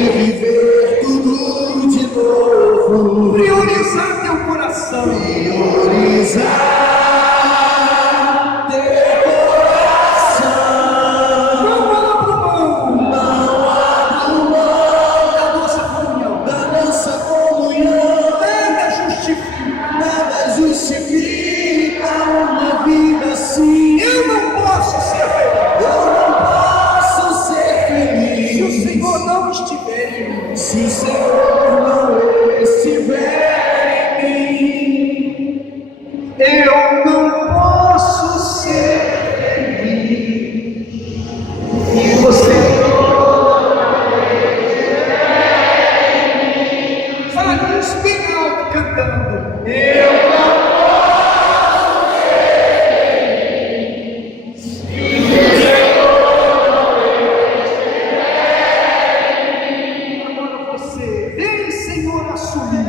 viver tudo de novo. Priorizar teu coração. Priorizar teu coração. Não abra mão. Não abra mão Da nossa comunhão. da nossa comunhão. Nada justifica. Nada justifica uma vida assim. Eu não posso ser feliz. Eu não posso ser feliz Se o Senhor não estiver em mim. se o Senhor não estiver em mim. Eu não posso ser feliz. E você fala isso bem alto cantando. Eu não agora você, vem Senhor assumir.